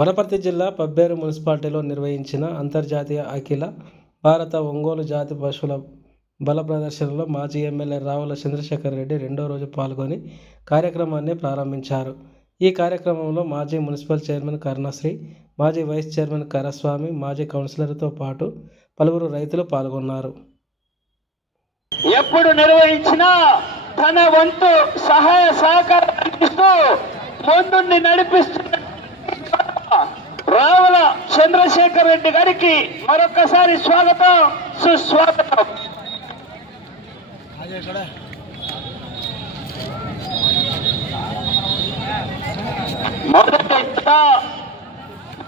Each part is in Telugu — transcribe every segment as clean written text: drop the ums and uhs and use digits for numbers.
వనపర్తి జిల్లా పబ్బేరు మున్సిపాలిటీలో నిర్వహించిన అంతర్జాతీయ అఖిల భారత ఒంగోలు జాతి పశువుల బల ప్రదర్శనలో మాజీ ఎమ్మెల్యే రావుల చంద్రశేఖర్ రెడ్డి రెండో రోజు పాల్గొని కార్యక్రమాన్ని ప్రారంభించారు. ఈ కార్యక్రమంలో మాజీ మున్సిపల్ చైర్మన్ కరుణశ్రీ, మాజీ వైస్ చైర్మన్ కరస్వామి, మాజీ కౌన్సిలర్తో పాటు పలువురు రైతులు పాల్గొన్నారు. ఎప్పుడు నిర్వహించినా తన వంతు సహాయ సహకారం అందిస్తూ ముందుండి నడిపిస్తున్న రావుల చంద్రశేఖర్ రెడ్డి గారికి మరొకసారి స్వాగతం, సుస్వాగతం. మొదటి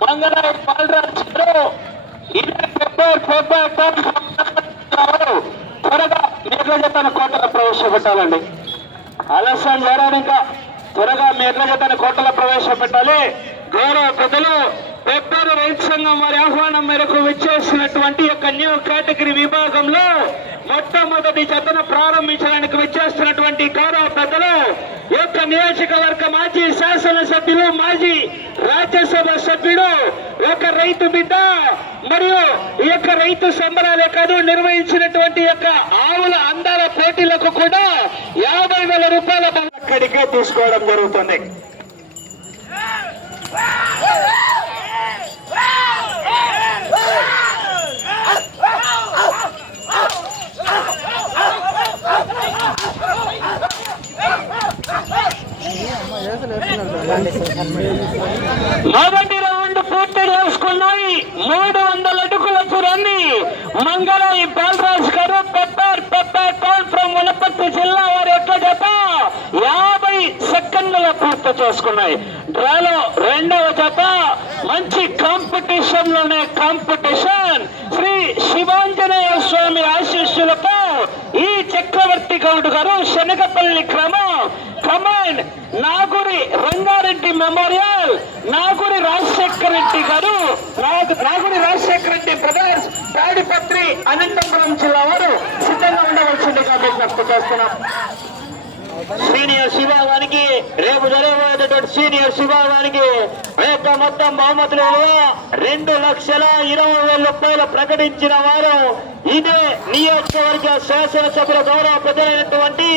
మంగళ బాలరాజు త్వరగా మేఘజతన కోటల ప్రవేశపెట్టాలండి. ఆలస్యం చేయడానికి త్వరగా మేఘజతన కోటల ప్రవేశపెట్టాలి. గౌరవ పెద్దలు పెద్దలు రైతు సంఘం వారి ఆహ్వానం మేరకు విచ్చేసినటువంటి యొక్క న్యూ కేటగిరీ విభాగంలో మొట్టమొదటి జతను ప్రారంభించడానికి విచ్చేస్తున్నటువంటి గౌరవ పెద్దలు యొక్క నియోజకవర్గ మాజీ శాసనసభ్యులు, మాజీ రాజ్యసభ సభ్యుడు, ఒక రైతు బిడ్డ మరియు ఈ యొక్క రైతు సంబరాలే కాదు నిర్వహించినటువంటి యొక్క ఆవుల అందాల పోటీలకు కూడా 50,000 రూపాయల అక్కడికే తీసుకోవడం జరుగుతుంది. మొదటి రౌండ్ పూర్తి చేసుకున్నాయి. 300 అడుగుల పురాన్ని మంగళాయి బాలరాజు గారు పెప్పర్ టౌన్ ఫ్రమ్ వనపర్తి జిల్లా వారి యొక్క జత 50 సెకండ్ల పూర్తి చేసుకున్నాయి. డ్రాలో రెండవ జత మంచి కాంపిటీషన్ లోనే కాంపిటీషన్. శ్రీ శివాంజనేయ స్వామి ఆశీస్సులతో ఈ చక్రవర్తి గౌడ్ గారు శనగపల్లి క్రమం కమాండ్ నాగురి రంగారెడ్డి మెమోరియల్, నాగురి రాజశేఖర రెడ్డి గారు, నాగురి రాజశేఖర రెడ్డి బ్రదర్స్, తాడిపత్రి, అనంతపురం జిల్లా వారు సిద్ధంగా ఉండవలసిందిగా విజ్ఞప్తి చేస్తున్నాం. సీనియర్ విభాగానికి రేపు జరగబోయేటటువంటి సీనియర్ విభాగానికి యొక్క మొత్తం బహుమతులు 2,20,000 రూపాయలు ప్రకటించిన వారు ఇదే నియోజకవర్గ శాసనసభ్యుల గౌరవ పెద్దలైనటువంటి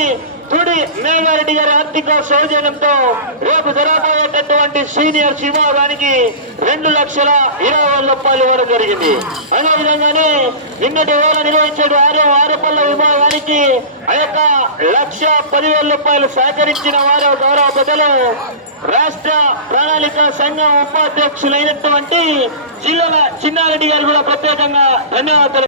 తుడి మేఘారెడ్డి గారి ఆర్థిక సౌజన్యంతో రేపు జరగబోయేటటువంటి సీనియర్ విభాగానికి 2,20,000 రూపాయలు ఇవ్వడం జరిగింది. అదేవిధంగానే నిన్నటి వేళ నిర్వహించే ఆరుపల్ల విభాగానికి ఆ యొక్క 1,10,000 రూపాయలు సేకరించిన వారు గౌరవ పెద్దలు రాష్ట్ర ప్రణాళిక సంఘం ఉపాధ్యక్షులైనటువంటి జిల్లాల చిన్నారెడ్డి గారు కూడా ప్రత్యేకంగా ధన్యవాదాలు.